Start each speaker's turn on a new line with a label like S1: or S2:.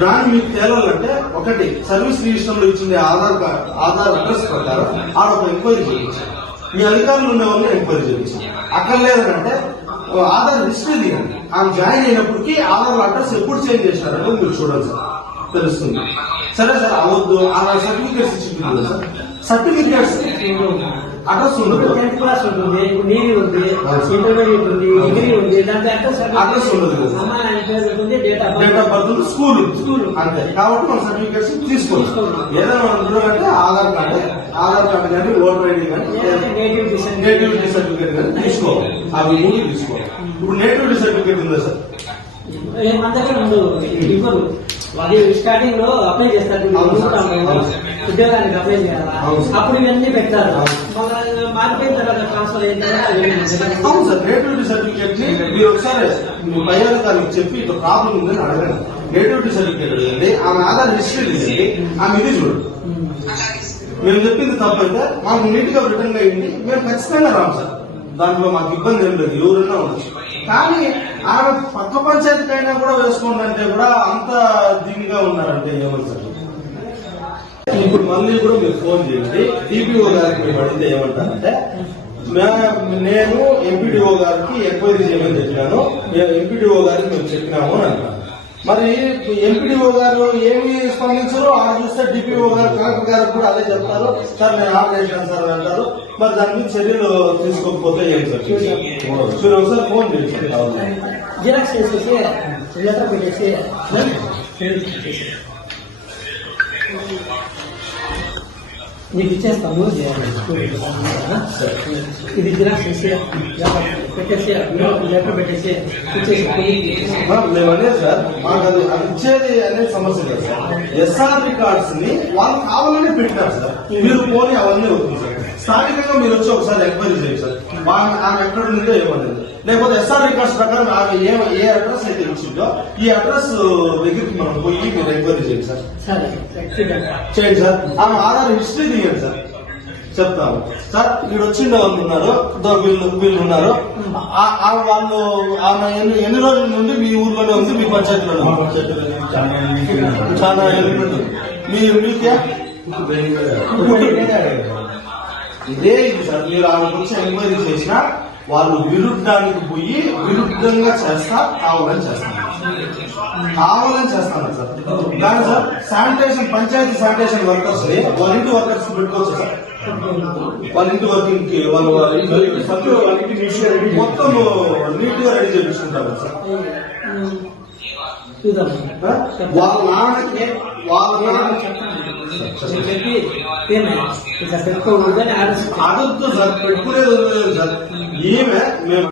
S1: దాన్ని మీకు తేలాలంటే ఒకటి సర్వీస్ రిజిస్టర్ ఇచ్చింది ఆధార్ కార్డ్ ఆధార్ అడ్రస్ ప్రకారం ఆడ ఒక ఎంక్వైరీ చేయించు మీ అధికారులు ఉన్న వాళ్ళని ఎంక్వైరీ చేయించు అక్కడ లేదంటే ఆధార్ హిస్టరీ తీయండి. ఆమె జాయిన్ అయినప్పటికీ ఆధార్ అడ్రస్ ఎప్పుడు చేంజ్ చేశారంటే మీరు చూడండి సార్ తెలుస్తుంది. సరే సార్ అవద్దు. ఆధార్ సర్టిఫికేట్స్ ఇచ్చింది సార్. సర్టిఫికేట్స్ అడ్రస్ ఉండదు
S2: టెన్త్ క్లాస్ ఉంటుంది నీవి ఉంది. ఇంటర్మీడియట్ ఉంది డిగ్రీ ఉంది దాంట్లో అడ్రస్
S1: ఉండదు
S2: date of
S1: date of birth school
S2: school.
S1: అంతే కాబట్టి మన సర్టిఫికేట్స్ తీసుకోవచ్చు. ఏదైనా మనం చూడాలంటే ఆధార్ కార్డు ఆధార్ కార్డు కానీ ఓటర్ ఐడి కానీ
S2: నేటివిటీ సర్టిఫికేట్.
S1: కానీ తీసుకోవాలి అవి మూడు తీసుకోవాలి ఇప్పుడు నేటివిటీ సర్టిఫికేట్ ఉందా సార్
S2: ఏ మన దగ్గర ఉండదు ఇవ్వరు అది స్టార్టింగ్లో అప్లై చేస్తారు. ఉద్యోగానికి అప్లై చేయాలా. అప్పుడు ఇవన్నీ పెట్టారు. మారిపోయిన తర్వాత ట్రాన్స్ఫర్.
S1: అవును సార్. నేటివిటీ సర్టిఫికేట్ని మీరు ఒకసారి పై అధికారికి చెప్పి ఇట్లా ప్రాబ్లం ఉందని అడగండి. నేటివిటీ సర్టిఫికేట్ అడగండి ఆమె ఆధార్ హిస్టరీ తీయండి ఆమె ఇది చూడండి. మేము చెప్పింది తప్పైతే మాకు నీట్గా రిటర్న్ అయ్యింది మేము ఖచ్చితంగా రాము సార్. దాంట్లో మాకు ఇబ్బంది ఏం లేదు ఎవరైనా ఉండొచ్చు. కానీ ఆమె పక్క పంచాయతీ అయినా కూడా వేసుకోండి అంటే కూడా అంత దీనిగా ఉన్నారంటే ఏమంటారు? ఇప్పుడు మళ్ళీ కూడా మీరు ఫోన్ చేయండి. డిపిఓ గారికి మేము అడిగితే ఏమంటారంటే నేను ఎంపీడీఓ గారికి ఎంక్వైరీ చేయమని చెప్పినాను ఎంపీడీఓ గారికి మేము చెప్పినాము అని అంటాను మరి ఎంపీడీఓ గారు ఏమి స్పందించరు ఆడ చూస్తే డిపిఓ గారు కలెక్టర్ గారు కూడా అదే చెప్తారు. సార్ నేను ఆర్డర్ చేశాను సార్ అంటారు. మరి దాని మీద చర్యలు తీసుకోకపోతే ఏం సార్? మీరు ఒకసారి ఫోన్
S2: జిరాక్స్ చేసేసి లెటర్ పెట్టేసి నీకు ఇచ్చేస్తాము ఇది జిరాక్స్ చేసి పెట్టేసి లెటర్ పెట్టేసి ఇచ్చేసి
S1: ఆ, మేము అనేది సార్ మాకు అది ఇచ్చేది అనేది సమస్య లేదు సార్ ఎస్ఆర్ రికార్డ్స్ని వాళ్ళు కావాలని పెట్టినారు సార్ మీరు పోనీ అవన్నీ అవుతుంది సార్ స్థానికంగా మీరు వచ్చి ఒకసారి ఎంక్వైరీ చేయండి సార్ ఆమె ఆమె ఎక్కడ ఉందో ఏమనేది లేకపోతే ఎస్ఆర్ రికార్డ్స్ ప్రకారం ఆమె ఏ ఏ అడ్రస్ అయితే ఇచ్చిందో ఈ అడ్రస్ దగ్గరికి మనం పోయి మీరు ఎంక్వైరీ చేయండి సార్. చేయండి సార్. ఆమె ఆధార్ హిస్టరీ తీయండి సార్. చెప్తాను. సార్ వీడు వచ్చిండే వాళ్ళు ఉన్నారు దో వీళ్ళు వీళ్ళు ఉన్నారు. ఆ- ఆ వాళ్ళు ఆమె ఎన్ని ఎన్ని రోజుల నుండి మీ ఊర్లోనే ఉంది మీ పంచాయతీలోనే? చాలా ఉంది మీ మీకే? ఇదే ఇది సార్. మీరు ఆమె వచ్చి ఎంక్వైరీ చేసినా వాళ్ళు విరుద్ధానికి పోయి విరుద్ధంగా చేస్తా కావాలని చేస్తాను కావాలని చేస్తాను సార్. కానీ sir sanitation panchayat sanitation workers వాళ్ళ ఇంటి వర్కర్స్ పెట్టుకోవచ్చు సార్. వాళ్ళ ఇంటి వర్కింగ్ వాళ్ళు వాళ్ళ ఇంటి మొత్తం నీట్గా రెడీ చేపించుకుంటారు సార్? వాళ్ళ నాన్నకి వాళ్ళ
S2: చెప్పి
S1: అడగద్దు సార్ పెట్టుకునేది సార్. ఈమె మేము